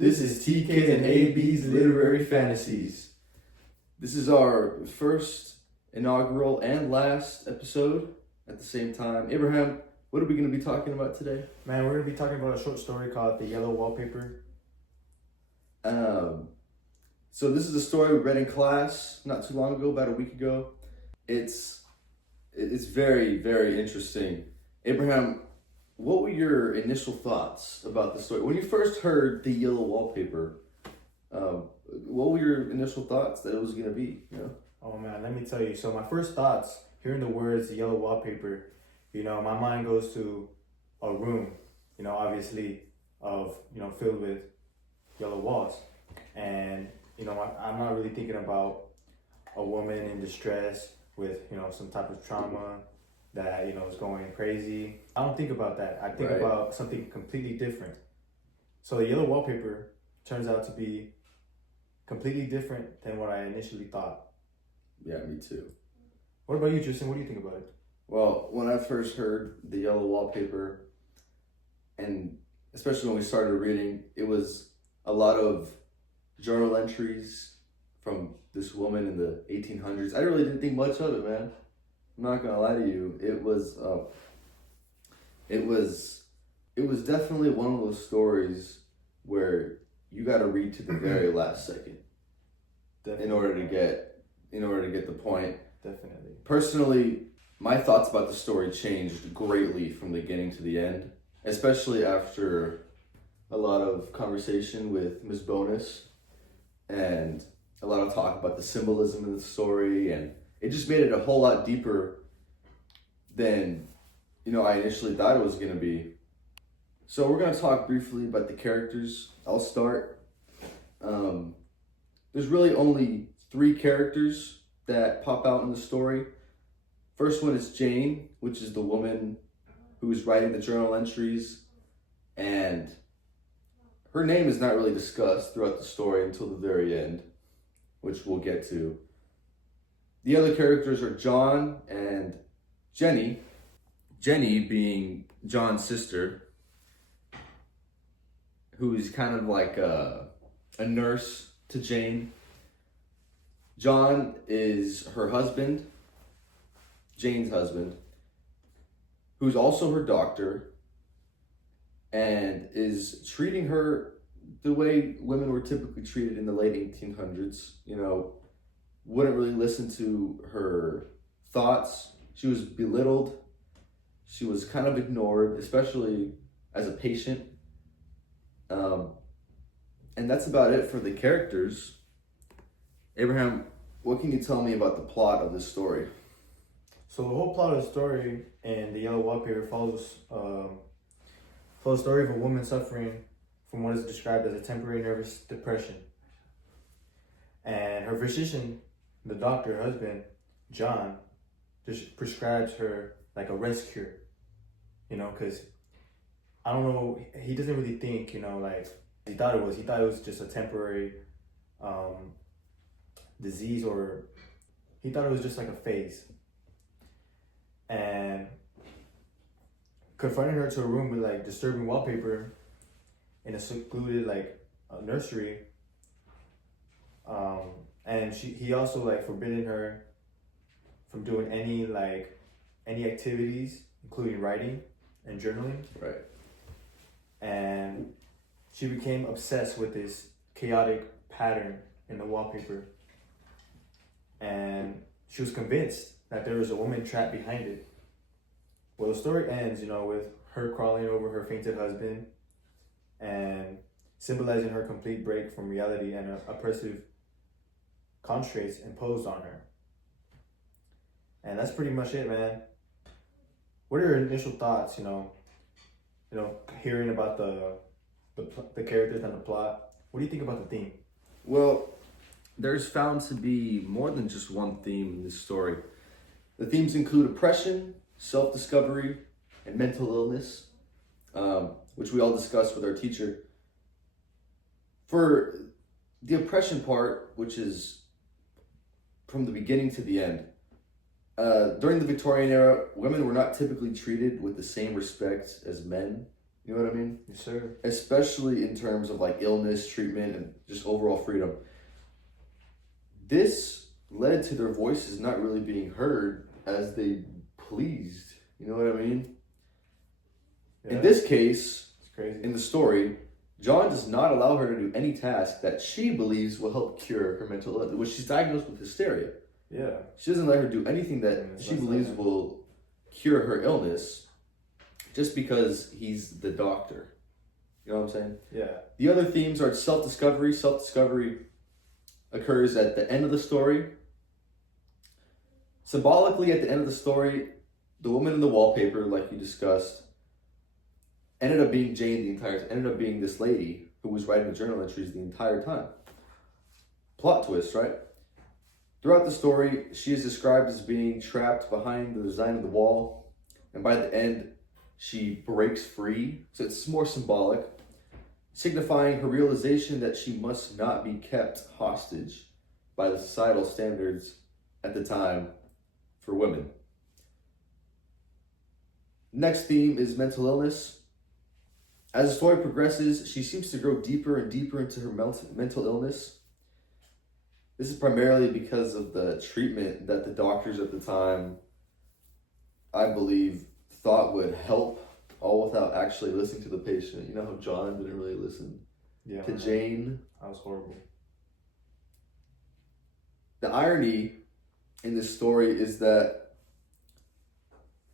This is TK and AB's Literary Fantasies. This is our first inaugural and last episode at the same time. Abraham, what are we going to be talking about today? Man, we're going to be talking about a short story called The Yellow Wallpaper. So this is a story we read in class not too long ago, about a week ago. It's very, very interesting. Abraham, what were your initial thoughts about the story? When you first heard The Yellow Wallpaper, what were your initial thoughts that it was going to be? You know? Oh man, let me tell you. So my first thoughts, hearing the words The Yellow Wallpaper, my mind goes to a room, obviously filled with yellow walls. And, I'm not really thinking about a woman in distress with, some type of trauma that, is going crazy. I don't think about that. I think about something completely different. So the yellow wallpaper turns out to be completely different than what I initially thought. Yeah, me too. What about you, Tristan? What do you think about it? Well, when I first heard The Yellow Wallpaper, and especially when we started reading, it was a lot of journal entries from this woman in the 1800s. I really didn't think much of it, man. I'm not gonna lie to you. It was definitely one of those stories where you got to read to the very last second in order to get the point. Definitely. Personally, my thoughts about the story changed greatly from the beginning to the end, especially after a lot of conversation with Ms. Bonus and a lot of talk about the symbolism in the story, and it just made it a whole lot deeper than I initially thought it was going to be. So we're going to talk briefly about the characters. I'll start. There's really only 3 characters that pop out in the story. First one is Jane, which is the woman who's writing the journal entries, and her name is not really discussed throughout the story until the very end, which we'll get to. The other characters are John and Jenny. Jenny being John's sister, who's kind of like a nurse to Jane. John is her husband, Jane's husband, who's also her doctor, and is treating her the way women were typically treated in the late 1800s. Wouldn't really listen to her thoughts. She was belittled. She was kind of ignored, especially as a patient. And that's about it for the characters. Abraham, what can you tell me about the plot of this story? So the whole plot of the story in The Yellow Wallpaper follows the story of a woman suffering from what is described as a temporary nervous depression. And her physician, the doctor, her husband, John, just prescribes her like a rest cure, because I don't know, he doesn't really think, like he thought it was just a temporary disease, or he thought it was just like a phase. And confronting her to a room with like disturbing wallpaper in a secluded nursery, and he also forbidden her from doing any activities, including writing and journaling. Right. And she became obsessed with this chaotic pattern in the wallpaper, and she was convinced that there was a woman trapped behind it. Well, the story ends, with her crawling over her fainted husband and symbolizing her complete break from reality and oppressive constraints imposed on her. And that's pretty much it, man. What are your initial thoughts, hearing about the characters and the plot? What do you think about the theme? Well, there's found to be more than just one theme in this story. The themes include oppression, self-discovery, and mental illness, which we all discussed with our teacher. For the oppression part, which is from the beginning to the end, during the Victorian era, women were not typically treated with the same respect as men You know what I mean? Yes, sir. Especially in terms of like illness, treatment, and just overall freedom. This led to their voices not really being heard as they pleased. You know what I mean? Yeah. In this case, It's crazy. in the story, John does not allow her to do any task that she believes will help cure her mental illness, which she's diagnosed with hysteria. Yeah. She doesn't let her do anything that Yeah, she that's believes not- will cure her illness just because he's the doctor. You know what I'm saying? Yeah. The other themes are self-discovery. Self-discovery occurs at the end of the story. Symbolically, at the end of the story, the woman in the wallpaper, like you discussed, ended up being Jane ended up being this lady who was writing the journal entries the entire time. Plot twist, right? Throughout the story, she is described as being trapped behind the design of the wall, and by the end, she breaks free. So it's more symbolic, signifying her realization that she must not be kept hostage by the societal standards at the time for women. Next theme is mental illness. As the story progresses, she seems to grow deeper and deeper into her mental illness. This is primarily because of the treatment that the doctors at the time, I believe, thought would help, all without actually listening to the patient. You know how John didn't really listen to Jane? That was horrible. The irony in this story is that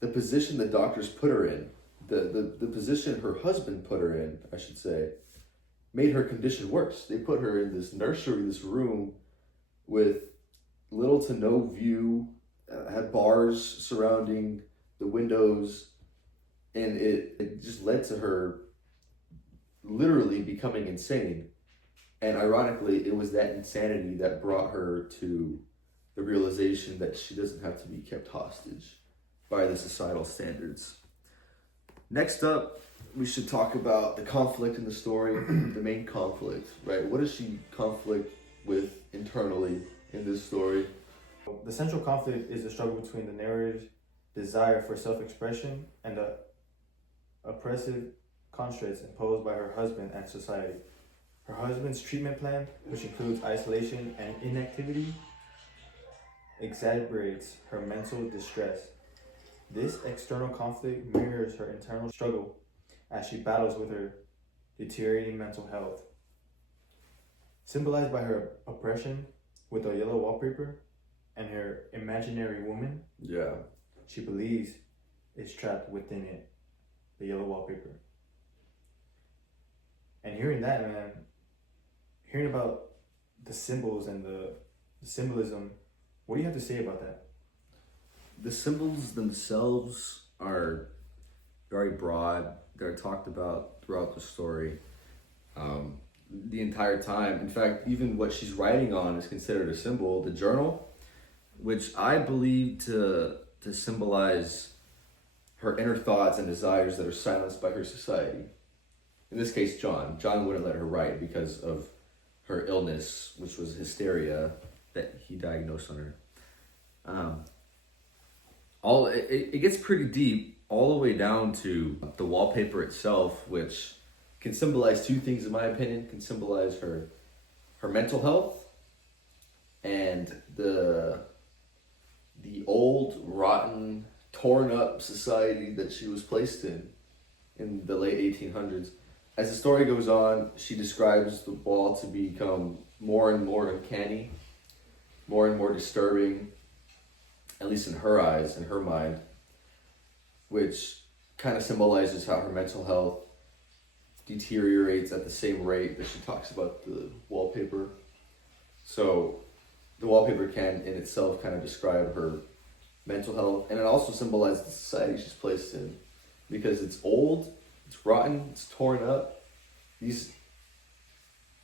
the position the doctors put her in, the position her husband put her in, I should say, made her condition worse. They put her in this nursery, this room with little to no view, had bars surrounding the windows, and it just led to her literally becoming insane. And ironically, it was that insanity that brought her to the realization that she doesn't have to be kept hostage by the societal standards. Next up, we should talk about the conflict in the story, the main conflict, right? What does she conflict with internally in this story? The central conflict is the struggle between the narrator's desire for self-expression and the oppressive constraints imposed by her husband and society. Her husband's treatment plan, which includes isolation and inactivity, exacerbates her mental distress. This external conflict mirrors her internal struggle as she battles with her deteriorating mental health. Symbolized by her oppression with a yellow wallpaper and her imaginary woman, Yeah. she believes is trapped within it, the yellow wallpaper. And hearing that, man, hearing about the symbols and the symbolism, what do you have to say about that? The symbols themselves are very broad. They're talked about throughout the story the entire time. In fact, even what she's writing on is considered a symbol. The journal, which I believe to symbolize her inner thoughts and desires that are silenced by her society. In this case, John. John wouldn't let her write because of her illness, which was hysteria that he diagnosed on her. It gets pretty deep, all the way down to the wallpaper itself, which can symbolize two things, in my opinion. Can symbolize her mental health and the old, rotten, torn up society that she was placed in the late 1800s. As the story goes on, she describes the wall to become more and more uncanny, more and more disturbing, at least in her eyes, in her mind, which kind of symbolizes how her mental health deteriorates at the same rate that she talks about the wallpaper. So the wallpaper can in itself kind of describe her mental health, and it also symbolizes the society she's placed in, because it's old, it's rotten, it's torn up. These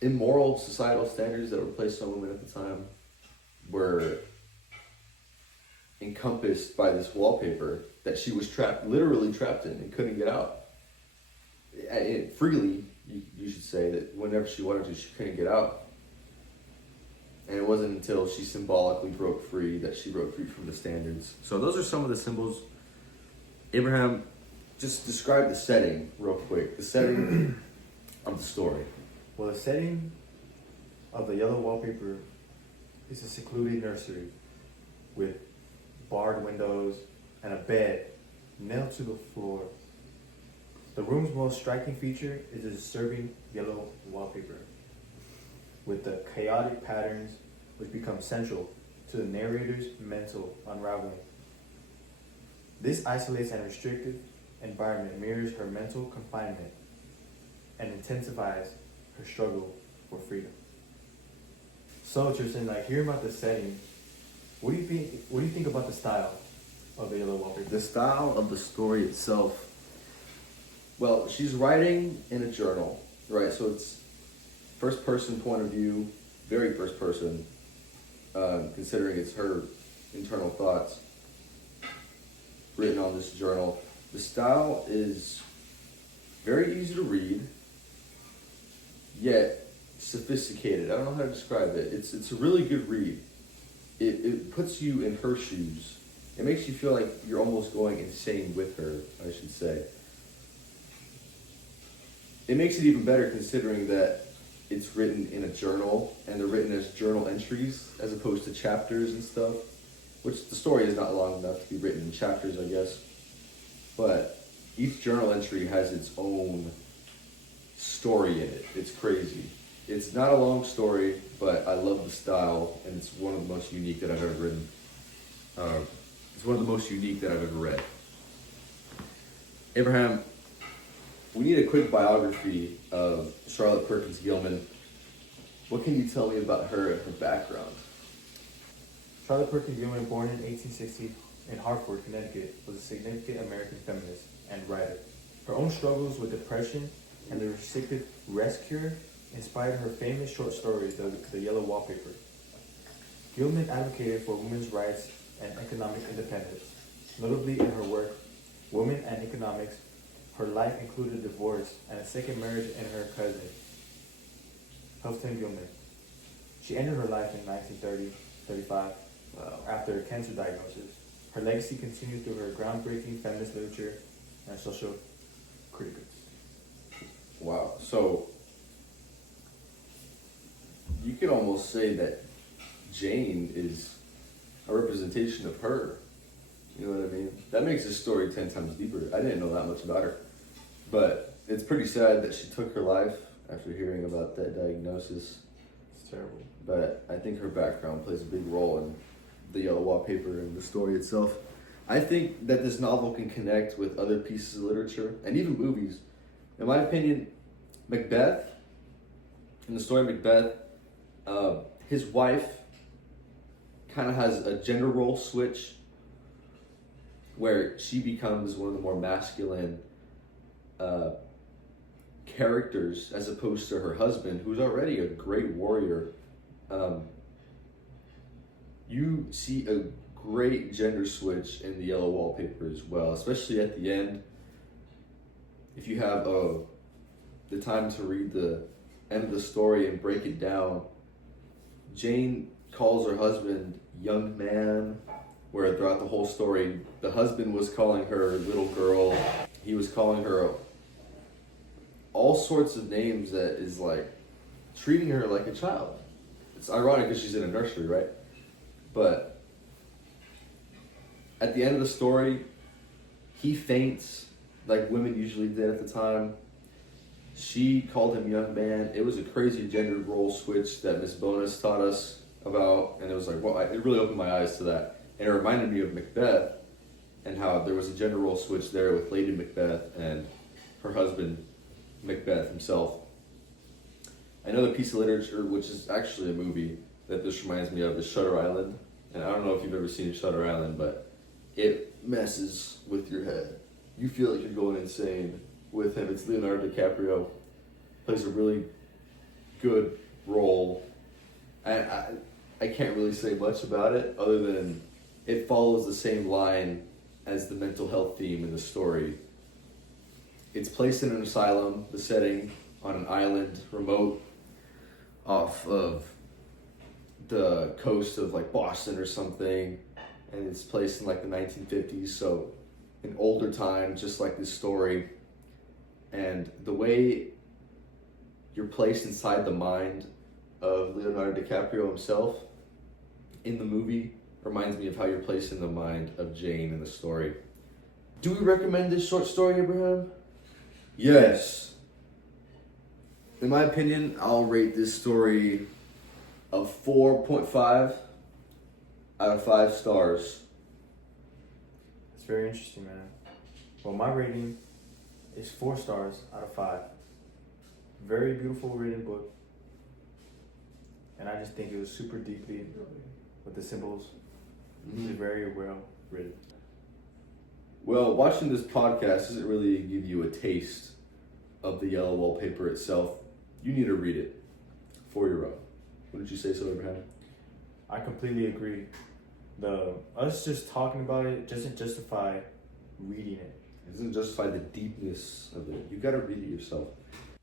immoral societal standards that were placed on women at the time were encompassed by this wallpaper that she was literally trapped in and couldn't get out. Freely, you should say, that whenever she wanted to, she couldn't get out. And it wasn't until she symbolically broke free that she broke free from the standards. So those are some of the symbols. Abraham, just describe the setting real quick. The setting of the story. Well, the setting of the yellow wallpaper is a secluded nursery with barred windows and a bed nailed to the floor. The room's most striking feature is the disturbing yellow wallpaper, with the chaotic patterns which become central to the narrator's mental unraveling. This isolates and restrictive environment mirrors her mental confinement and intensifies her struggle for freedom. So Tristan, like hearing about the setting, what do you think about the style of the yellow wallpaper? The style of the story itself. Well, she's writing in a journal, right? So it's first person point of view, very first person, considering it's her internal thoughts written on this journal. The style is very easy to read, yet sophisticated. I don't know how to describe it. It's a really good read. It puts you in her shoes. It makes you feel like you're almost going insane with her, I should say. It makes it even better considering that it's written in a journal and they're written as journal entries as opposed to chapters and stuff, which the story is not long enough to be written in chapters, I guess. But each journal entry has its own story in it. It's crazy. It's not a long story, but I love the style, and it's one of the most unique that I've ever written. It's one of the most unique that I've ever read. Abraham, we need a quick biography of Charlotte Perkins Gilman. What can you tell me about her and her background? Charlotte Perkins Gilman, born in 1860 in Hartford, Connecticut, was a significant American feminist and writer. Her own struggles with depression and the restrictive rest cure inspired her famous short story, The Yellow Wallpaper. Gilman advocated for women's rights and economic independence. Notably in her work, Women and Economics, her life included divorce and a second marriage in her cousin, Huffington Gilman. She ended her life in 1935 after a cancer diagnosis. Her legacy continues through her groundbreaking feminist literature and social critiques. Wow. So you could almost say that Jane is a representation of her. You know what I mean? That makes this story 10 times deeper. I didn't know that much about her. But it's pretty sad that she took her life after hearing about that diagnosis. It's terrible. But I think her background plays a big role in the yellow wallpaper and the story itself. I think that this novel can connect with other pieces of literature and even movies. In my opinion, Macbeth, in the story of Macbeth, his wife kind of has a gender role switch where she becomes one of the more masculine characters as opposed to her husband, who's already a great warrior. You see a great gender switch in the yellow wallpaper as well, especially at the end. If you have the time to read the end of the story and break it down, Jane calls her husband young man, where throughout the whole story, the husband was calling her little girl. He was calling her all sorts of names that is like treating her like a child. It's ironic because she's in a nursery, right? But at the end of the story, he faints like women usually did at the time. She called him young man. It was a crazy gender role switch that Miss Bonus taught us about, and it was like, well, it really opened my eyes to that. And it reminded me of Macbeth and how there was a gender role switch there with Lady Macbeth and her husband, Macbeth himself. Another piece of literature, which is actually a movie that this reminds me of, is Shutter Island. And I don't know if you've ever seen Shutter Island, but it messes with your head. You feel like you're going insane with him. It's Leonardo DiCaprio. Plays a really good role. And I can't really say much about it other than it follows the same line as the mental health theme in the story. It's placed in an asylum, the setting on an island, remote off of the coast of like Boston or something, and it's placed in like the 1950s, so an older time, just like this story. And the way you're placed inside the mind of Leonardo DiCaprio himself in the movie reminds me of how you're placed in the mind of Jane in the story. Do we recommend this short story, Abraham? Yes. In my opinion, I'll rate this story a 4.5 out of 5 stars. It's very interesting, man. Well, my rating is 4 stars out of 5. Very beautiful written book. And I just think it was super deeply with the symbols. It's very well written. Well, watching this podcast doesn't really give you a taste of the Yellow Wallpaper itself. You need to read it for your own. Wouldn't you say so, Abraham? I completely agree. Us just talking about it doesn't justify reading it. It doesn't justify the deepness of it. You gotta read it yourself.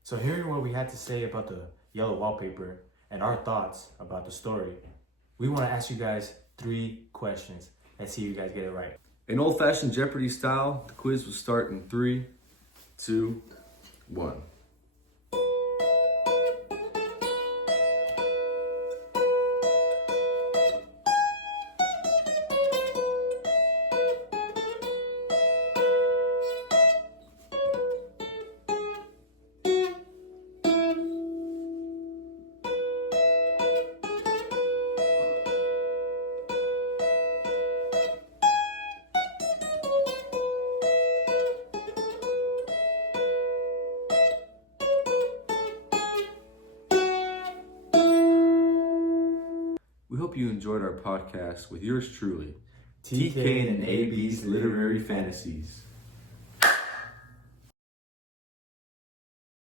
So hearing what we had to say about the Yellow Wallpaper and our thoughts about the story, we want to ask you guys 3 questions. Let's see if you guys get it right. In old-fashioned Jeopardy style, the quiz will start in 3, 2, 1. We hope you enjoyed our podcast with yours truly, TK and AB's Literary Fantasies.